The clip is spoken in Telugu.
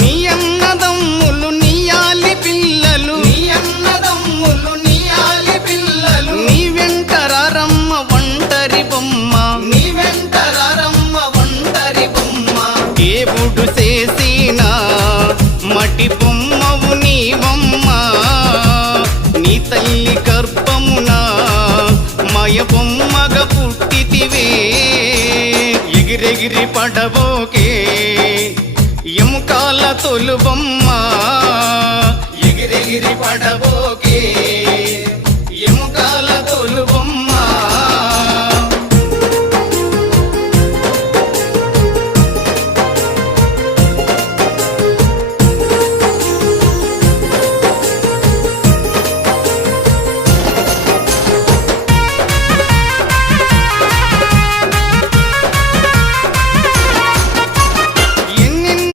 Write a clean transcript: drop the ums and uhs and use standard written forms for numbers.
నీ అన్నదమ్ములు నీయాలి పిల్లలు, నీ అన్నదమ్ములు నీయాలి పిల్లలు, నీ వెంటరారమ్మ ఒంటరి బొమ్మ, నీ వెంటరారమ్మ ఒంటరి బొమ్మ. దేవుడు చేసిన మటి బొమ్మవు నీవమ్మ, నీ తల్లి గర్భమున మయ బొమ్మగా పుట్టితివే. ఎగిరెగిరి పడబోకే ఎముకాల తొలుబొమ్మ, ఎగిరెగిరి పడబోకే